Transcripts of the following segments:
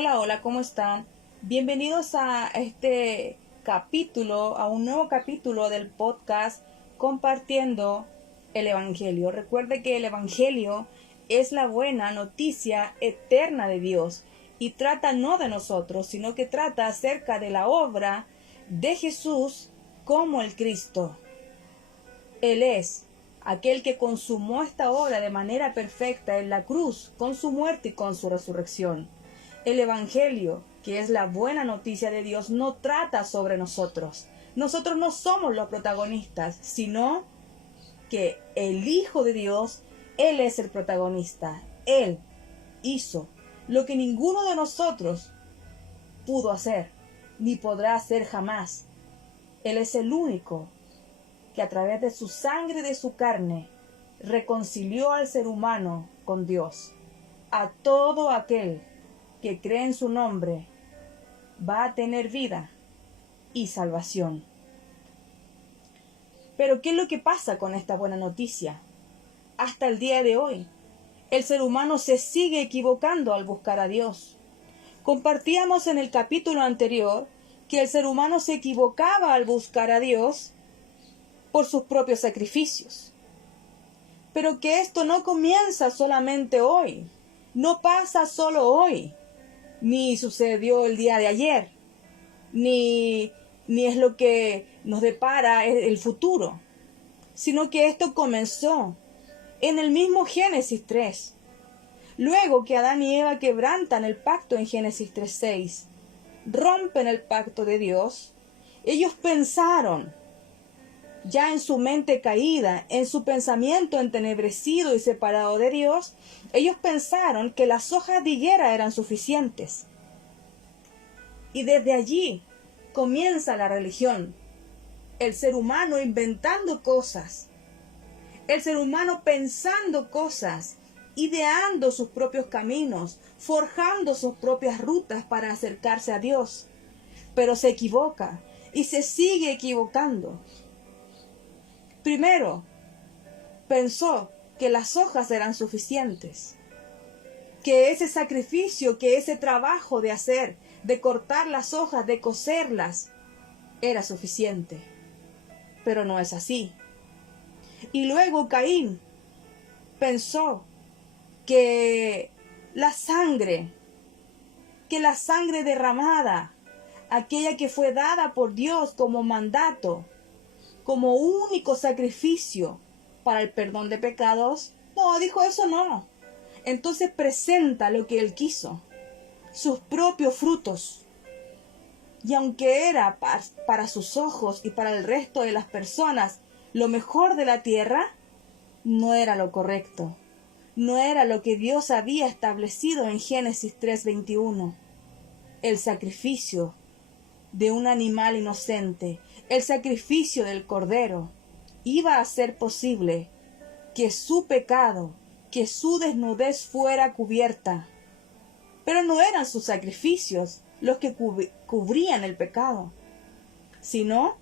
Hola, hola, ¿cómo están? Bienvenidos a a un nuevo capítulo del podcast Compartiendo el Evangelio. Recuerde que el Evangelio es la buena noticia eterna de Dios y trata no de nosotros, sino que trata acerca de la obra de Jesús como el Cristo. Él es aquel que consumó esta obra de manera perfecta en la cruz, con su muerte y con su resurrección. El Evangelio, que es la buena noticia de Dios, no trata sobre nosotros. Nosotros no somos los protagonistas, sino que el Hijo de Dios, Él es el protagonista. Él hizo lo que ninguno de nosotros pudo hacer, ni podrá hacer jamás. Él es el único que a través de su sangre y de su carne reconcilió al ser humano con Dios. A todo aquel que cree en su nombre va a tener vida y salvación. Pero ¿qué es lo que pasa con esta buena noticia? Hasta el día de hoy, el ser humano se sigue equivocando al buscar a Dios. Compartíamos en el capítulo anterior que el ser humano se equivocaba al buscar a Dios por sus propios sacrificios. Pero que esto no comienza solamente hoy, no pasa solo hoy, ni sucedió el día de ayer, ni es lo que nos depara el futuro, sino que esto comenzó en el mismo Génesis 3. Luego que Adán y Eva quebrantan el pacto en Génesis 3:6, rompen el pacto de Dios, ellos pensaron, ya en su mente caída, en su pensamiento entenebrecido y separado de Dios, ellos pensaron que las hojas de higuera eran suficientes. Y desde allí comienza la religión. El ser humano inventando cosas. El ser humano pensando cosas, ideando sus propios caminos, forjando sus propias rutas para acercarse a Dios. Pero se equivoca y se sigue equivocando. Primero, pensó que las hojas eran suficientes, que ese sacrificio, que ese trabajo de hacer, de cortar las hojas, de coserlas, era suficiente. Pero no es así. Y luego Caín pensó que la sangre derramada, aquella que fue dada por Dios como mandato, como único sacrificio para el perdón de pecados, no, dijo eso no. Entonces presenta lo que él quiso, sus propios frutos. Y aunque era para sus ojos y para el resto de las personas lo mejor de la tierra, no era lo correcto. No era lo que Dios había establecido en Génesis 3:21. El sacrificio de un animal inocente, el sacrificio del cordero, iba a hacer posible que su pecado, que su desnudez fuera cubierta. Pero no eran sus sacrificios los que cubrían el pecado, sino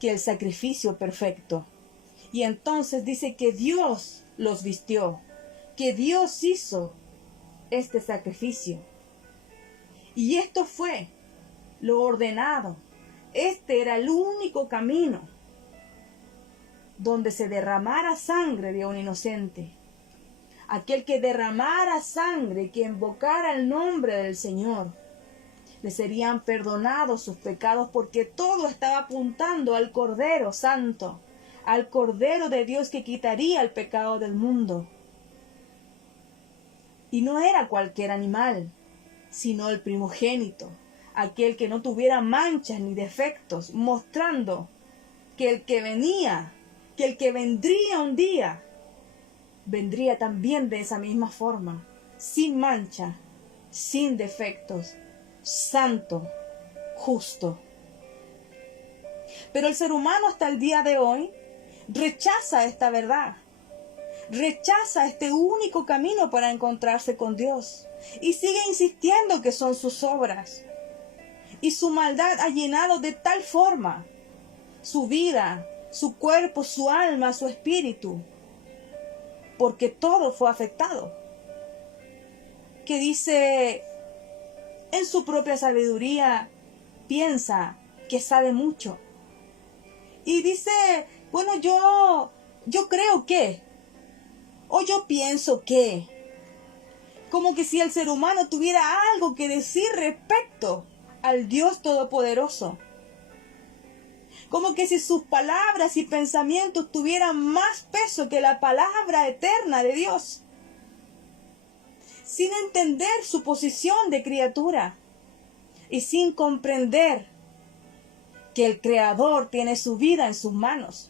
que el sacrificio perfecto. Y entonces dice que Dios los vistió, que Dios hizo este sacrificio. Y esto fue lo ordenado. Este era el único camino donde se derramara sangre de un inocente. Aquel que derramara sangre, que invocara el nombre del Señor, le serían perdonados sus pecados, porque todo estaba apuntando al Cordero Santo, al Cordero de Dios que quitaría el pecado del mundo. Y no era cualquier animal, sino el primogénito, aquel que no tuviera manchas ni defectos, mostrando que el que venía, que el que vendría un día, vendría también de esa misma forma, sin mancha, sin defectos, santo, justo. Pero el ser humano hasta el día de hoy rechaza esta verdad, rechaza este único camino para encontrarse con Dios y sigue insistiendo que son sus obras. Y su maldad ha llenado de tal forma su vida, su cuerpo, su alma, su espíritu, porque todo fue afectado. Que dice en su propia sabiduría piensa que sabe mucho. Y dice, bueno, yo creo que, o yo pienso que, como que si el ser humano tuviera algo que decir respecto al Dios Todopoderoso. Como que si sus palabras y pensamientos tuvieran más peso que la palabra eterna de Dios. Sin entender su posición de criatura y sin comprender que el Creador tiene su vida en sus manos.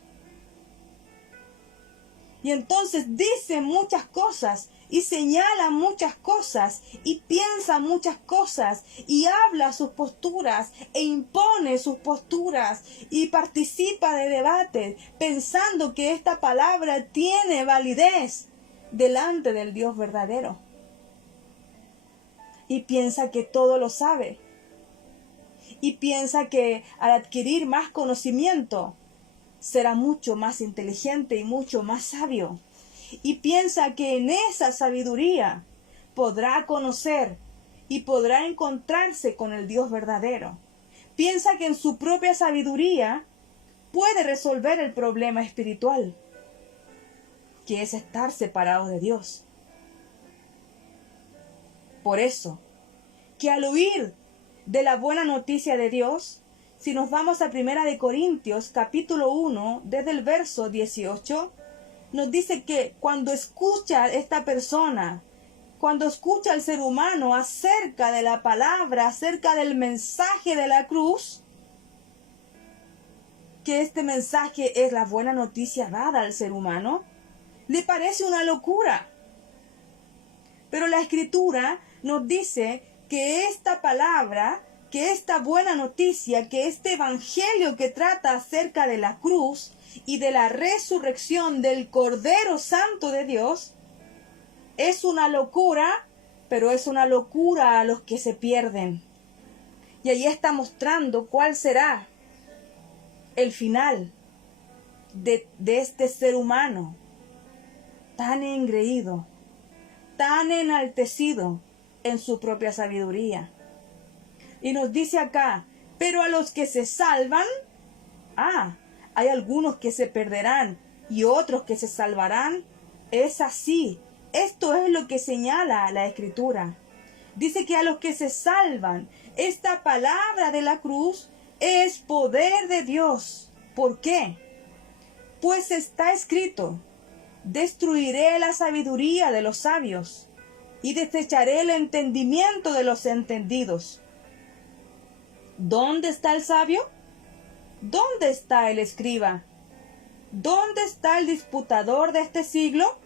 Y entonces dice muchas cosas y señala muchas cosas y piensa muchas cosas y habla sus posturas e impone sus posturas y participa de debates pensando que esta palabra tiene validez delante del Dios verdadero. Y piensa que todo lo sabe. Y piensa que al adquirir más conocimiento será mucho más inteligente y mucho más sabio. Y piensa que en esa sabiduría podrá conocer y podrá encontrarse con el Dios verdadero. Piensa que en su propia sabiduría puede resolver el problema espiritual, que es estar separado de Dios. Por eso, que al oír de la buena noticia de Dios, si nos vamos a 1 Corintios capítulo 1, desde el verso 18, nos dice que cuando escucha esta persona, cuando escucha el ser humano acerca de la palabra, acerca del mensaje de la cruz, que este mensaje es la buena noticia dada al ser humano, le parece una locura. Pero la Escritura nos dice que esta palabra, que esta buena noticia, que este evangelio que trata acerca de la cruz y de la resurrección del Cordero Santo de Dios, es una locura, pero es una locura a los que se pierden. Y ahí está mostrando cuál será el final de este ser humano tan engreído, tan enaltecido en su propia sabiduría. Y nos dice acá, pero a los que se salvan, hay algunos que se perderán y otros que se salvarán. Es así. Esto es lo que señala la Escritura. Dice que a los que se salvan, esta palabra de la cruz es poder de Dios. ¿Por qué? Pues está escrito, destruiré la sabiduría de los sabios y desecharé el entendimiento de los entendidos. ¿Dónde está el sabio? ¿Dónde está el escriba? ¿Dónde está el disputador de este siglo?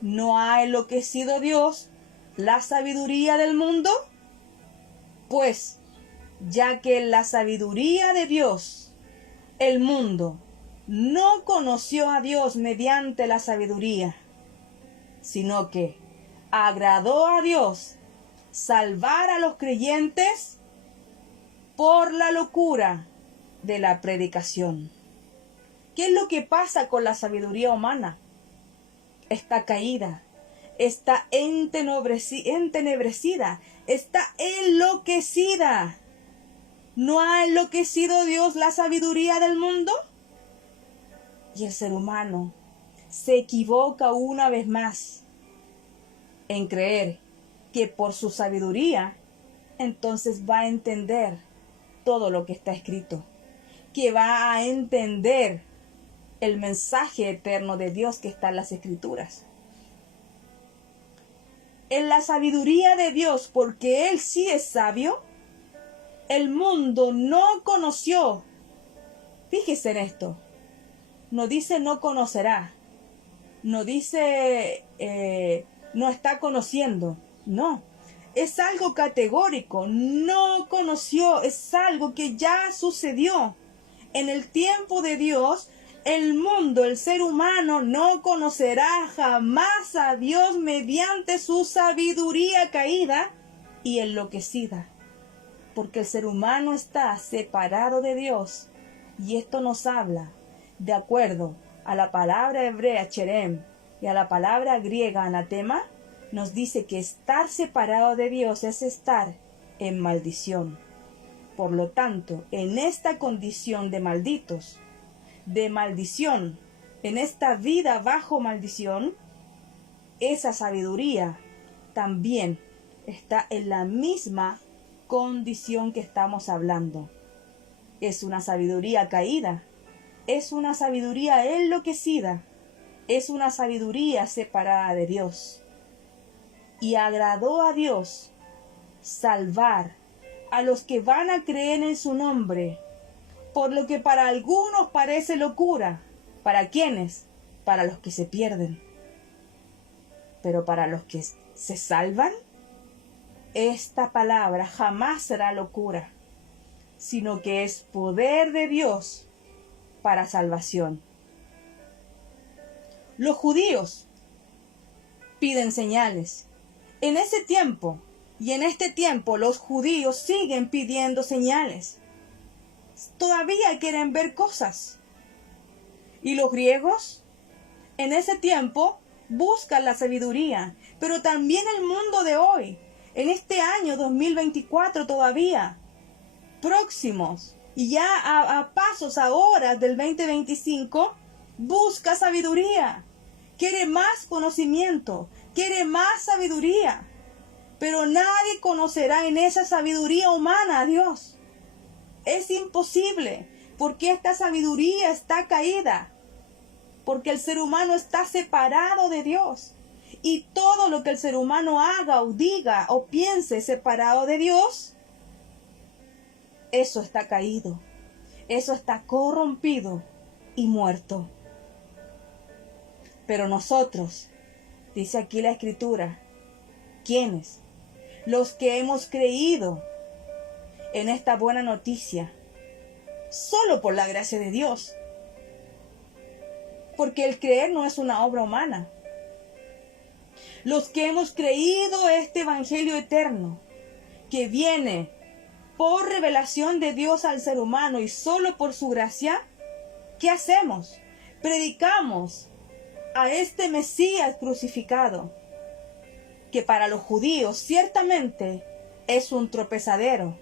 ¿No ha enloquecido Dios la sabiduría del mundo? Pues, ya que en la sabiduría de Dios, el mundo no conoció a Dios mediante la sabiduría, sino que agradó a Dios salvar a los creyentes por la locura de la predicación. ¿Qué es lo que pasa con la sabiduría humana? Está caída, está entenebrecida, está enloquecida. ¿No ha enloquecido Dios la sabiduría del mundo? Y el ser humano se equivoca una vez más en creer que por su sabiduría entonces va a entender todo lo que está escrito, que va a entender el mensaje eterno de Dios que está en las Escrituras. En la sabiduría de Dios, porque Él sí es sabio, el mundo no conoció. Fíjese en esto. No dice no conocerá. No dice no está conociendo. No. Es algo categórico. No conoció. Es algo que ya sucedió. En el tiempo de Dios, el mundo, el ser humano, no conocerá jamás a Dios mediante su sabiduría caída y enloquecida. Porque el ser humano está separado de Dios. Y esto nos habla, de acuerdo a la palabra hebrea cherem y a la palabra griega anatema, nos dice que estar separado de Dios es estar en maldición. Por lo tanto, en esta condición de malditos, de maldición, en esta vida bajo maldición, esa sabiduría también está en la misma condición que estamos hablando. Es una sabiduría caída, es una sabiduría enloquecida, es una sabiduría separada de Dios. Y agradó a Dios salvar a los que van a creer en su nombre, por lo que para algunos parece locura. ¿Para quiénes? Para los que se pierden. Pero para los que se salvan, esta palabra jamás será locura, sino que es poder de Dios para salvación. Los judíos piden señales. En ese tiempo y en este tiempo los judíos siguen pidiendo señales. Todavía quieren ver cosas. Y los griegos en ese tiempo buscan la sabiduría, pero también el mundo de hoy, en este año 2024 todavía, próximos y ya a pasos ahora del 2025, busca sabiduría, quiere más conocimiento, quiere más sabiduría, pero nadie conocerá en esa sabiduría humana a Dios. Es imposible, porque esta sabiduría está caída, porque el ser humano está separado de Dios. Y todo lo que el ser humano haga o diga o piense separado de Dios, eso está caído, eso está corrompido y muerto. Pero nosotros, dice aquí la Escritura, ¿quiénes? Los que hemos creído en esta buena noticia, solo por la gracia de Dios. Porque el creer no es una obra humana. Los que hemos creído este evangelio eterno, que viene por revelación de Dios al ser humano y solo por su gracia, ¿qué hacemos? Predicamos a este Mesías crucificado, que para los judíos ciertamente es un tropezadero.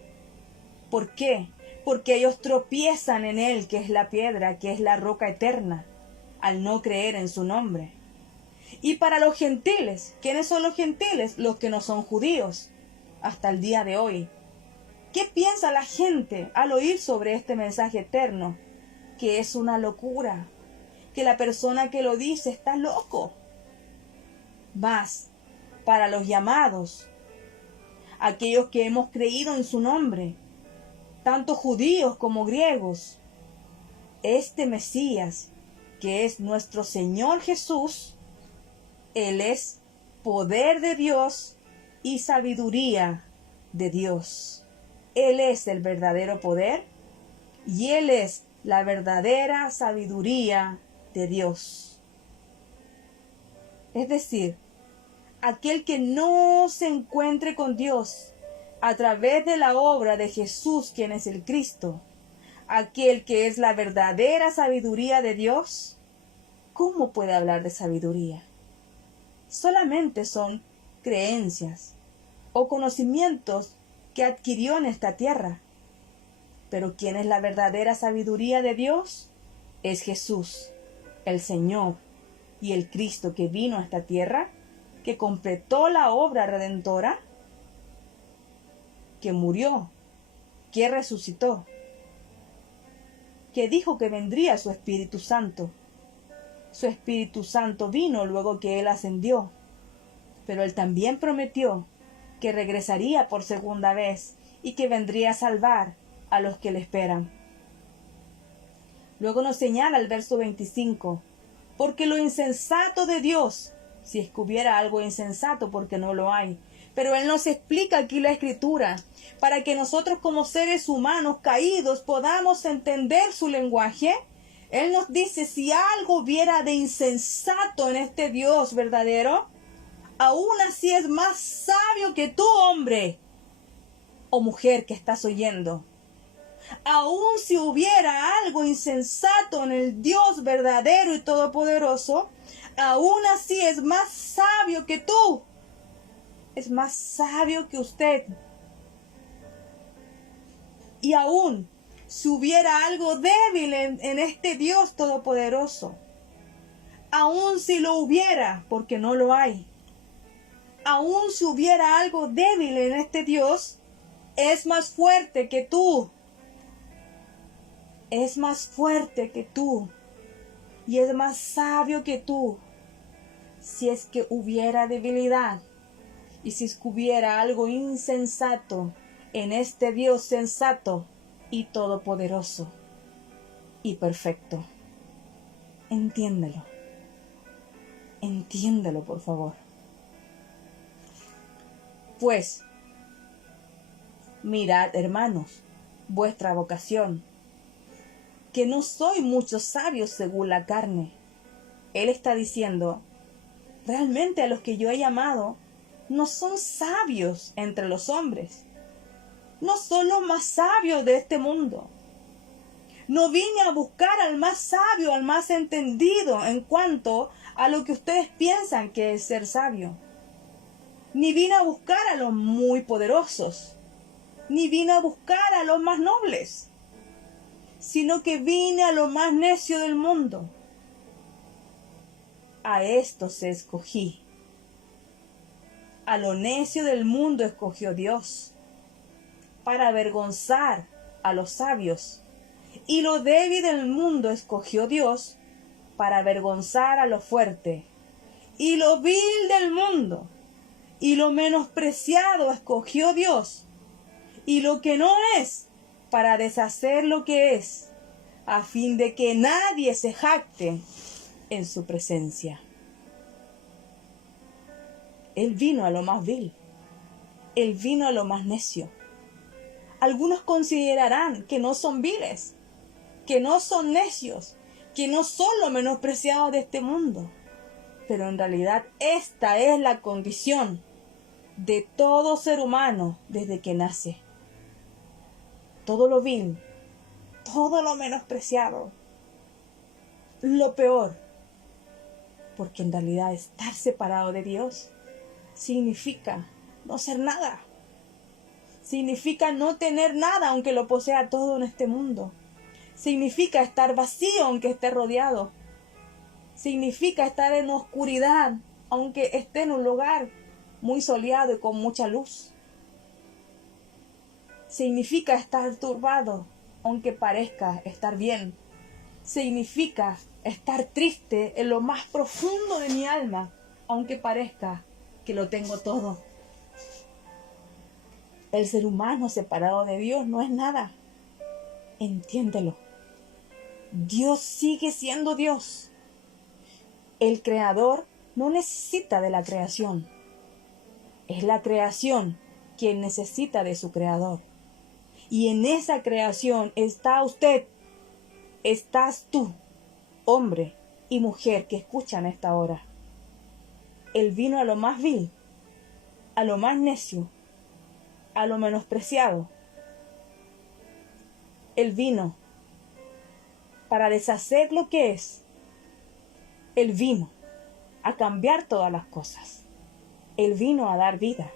¿Por qué? Porque ellos tropiezan en él, que es la piedra, que es la roca eterna, al no creer en su nombre. Y para los gentiles, ¿quiénes son los gentiles? Los que no son judíos, hasta el día de hoy. ¿Qué piensa la gente al oír sobre este mensaje eterno? Que es una locura, que la persona que lo dice está loco. Mas, para los llamados, aquellos que hemos creído en su nombre, tanto judíos como griegos, este Mesías, que es nuestro Señor Jesús, Él es poder de Dios y sabiduría de Dios. Él es el verdadero poder y Él es la verdadera sabiduría de Dios. Es decir, aquel que no se encuentre con Dios a través de la obra de Jesús, quien es el Cristo, aquel que es la verdadera sabiduría de Dios, ¿cómo puede hablar de sabiduría? Solamente son creencias o conocimientos que adquirió en esta tierra. Pero ¿quién es la verdadera sabiduría de Dios? Es Jesús, el Señor y el Cristo que vino a esta tierra, que completó la obra redentora, que murió, que resucitó, que dijo que vendría su Espíritu Santo. Su Espíritu Santo vino luego que Él ascendió, pero Él también prometió que regresaría por segunda vez y que vendría a salvar a los que le esperan. Luego nos señala el verso 25, porque lo insensato de Dios, si es que hubiera algo insensato, porque no lo hay, pero Él nos explica aquí la Escritura, para que nosotros como seres humanos caídos podamos entender su lenguaje. Él nos dice, si algo hubiera de insensato en este Dios verdadero, aún así es más sabio que tú, hombre o mujer que estás oyendo. Aún si hubiera algo insensato en el Dios verdadero y todopoderoso, aún así es más sabio que tú. Es más sabio que usted. Y aún si hubiera algo débil en este Dios todopoderoso, aún si lo hubiera, porque no lo hay, aún si hubiera algo débil en este Dios, es más fuerte que tú. Es más fuerte que tú. Y es más sabio que tú. Si es que hubiera debilidad. Y si es que hubiera algo insensato en este Dios sensato y todopoderoso y perfecto. Entiéndelo. Entiéndelo, por favor. Pues, mirad, hermanos, vuestra vocación, que no soy muchos sabios según la carne. Él está diciendo, realmente a los que yo he llamado, no son sabios entre los hombres. No son los más sabios de este mundo. No vine a buscar al más sabio, al más entendido en cuanto a lo que ustedes piensan que es ser sabio. Ni vine a buscar a los muy poderosos, ni vine a buscar a los más nobles, sino que vine a lo más necio del mundo. A estos escogí. A lo necio del mundo escogió Dios, para avergonzar a los sabios. Y lo débil del mundo escogió Dios, para avergonzar a lo fuerte. Y lo vil del mundo, y lo menospreciado escogió Dios, y lo que no es, para deshacer lo que es, a fin de que nadie se jacte en su presencia. Él vino a lo más vil. Él vino a lo más necio. Algunos considerarán que no son viles, que no son necios, que no son lo menospreciado de este mundo. Pero en realidad esta es la condición de todo ser humano desde que nace. Todo lo vil, todo lo menospreciado, lo peor. Porque en realidad estar separado de Dios significa no ser nada. Significa no tener nada aunque lo posea todo en este mundo. Significa estar vacío aunque esté rodeado. Significa estar en oscuridad aunque esté en un lugar muy soleado y con mucha luz. Significa estar turbado aunque parezca estar bien. Significa estar triste en lo más profundo de mi alma aunque parezca que lo tengo todo. El ser humano separado de Dios no es nada. Entiéndelo. Dios sigue siendo Dios. El Creador no necesita de la creación. Es la creación quien necesita de su Creador. Y en esa creación está usted, estás tú, hombre y mujer que escuchan esta hora. Él vino a lo más vil, a lo más necio, a lo menospreciado. Él vino para deshacer lo que es. Él vino a cambiar todas las cosas. Él vino a dar vida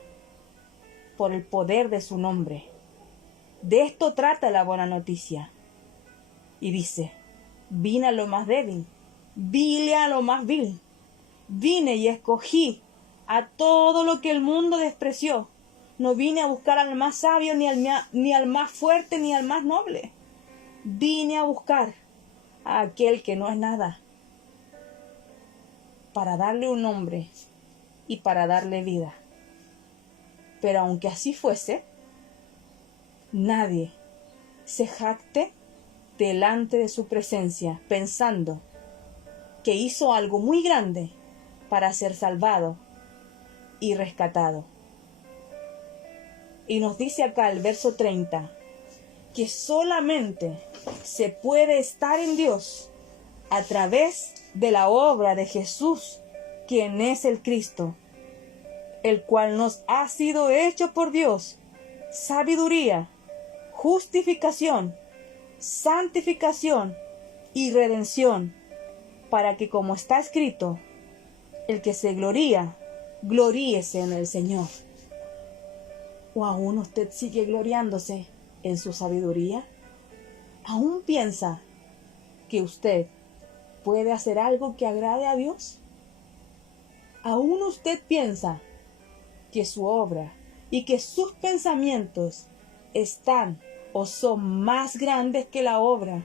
por el poder de su nombre. De esto trata la buena noticia. Y dice, vine a lo más débil, vine a lo más vil. Vine y escogí a todo lo que el mundo despreció. No vine a buscar al más sabio, ni al más fuerte, ni al más noble. Vine a buscar a aquel que no es nada, para darle un nombre y para darle vida. Pero aunque así fuese, nadie se jacte delante de su presencia pensando que hizo algo muy grande para ser salvado y rescatado. Y nos dice acá el verso 30, que solamente se puede estar en Dios a través de la obra de Jesús, quien es el Cristo, el cual nos ha sido hecho por Dios sabiduría, justificación, santificación y redención, para que, como está escrito, el que se gloría, gloríese en el Señor. ¿O aún usted sigue gloriándose en su sabiduría? ¿Aún piensa que usted puede hacer algo que agrade a Dios? ¿Aún usted piensa que su obra y que sus pensamientos están o son más grandes que la obra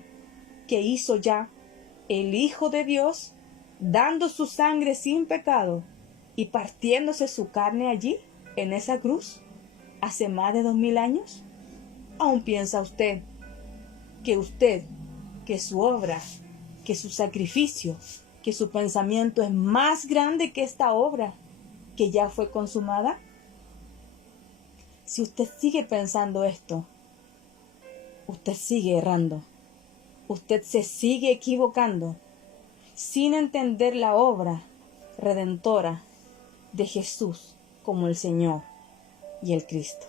que hizo ya el Hijo de Dios, dando su sangre sin pecado y partiéndose su carne allí, en esa cruz, hace más de 2000 años? ¿Aún piensa usted, que su obra, que su sacrificio, que su pensamiento es más grande que esta obra que ya fue consumada? Si usted sigue pensando esto, usted sigue errando. Usted se sigue equivocando, sin entender la obra redentora de Jesús como el Señor y el Cristo.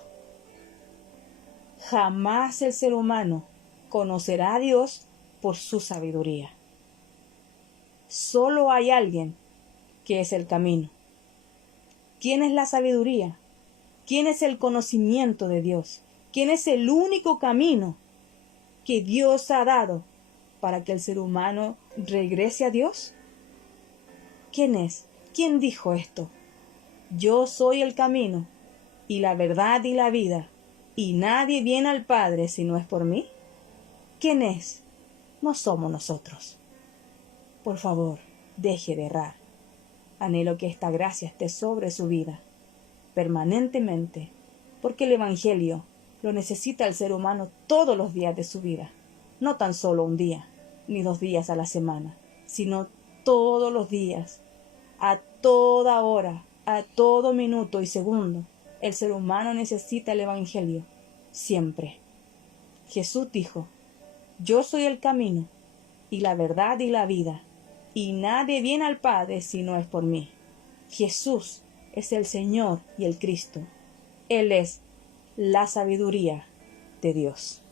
Jamás el ser humano conocerá a Dios por su sabiduría. Solo hay alguien que es el camino. ¿Quién es la sabiduría? ¿Quién es el conocimiento de Dios? ¿Quién es el único camino que Dios ha dado para que el ser humano regrese a Dios? ¿Quién es? ¿Quién dijo esto? Yo soy el camino y la verdad y la vida, y nadie viene al Padre si no es por mí. ¿Quién es? No somos nosotros. Por favor, deje de errar. Anhelo que esta gracia esté sobre su vida, permanentemente, porque el Evangelio lo necesita el ser humano todos los días de su vida, no tan solo un día, ni 2 días a la semana, sino todos los días, a toda hora, a todo minuto y segundo. El ser humano necesita el Evangelio, siempre. Jesús dijo, yo soy el camino, y la verdad y la vida, y nadie viene al Padre si no es por mí. Jesús es el Señor y el Cristo. Él es la sabiduría de Dios.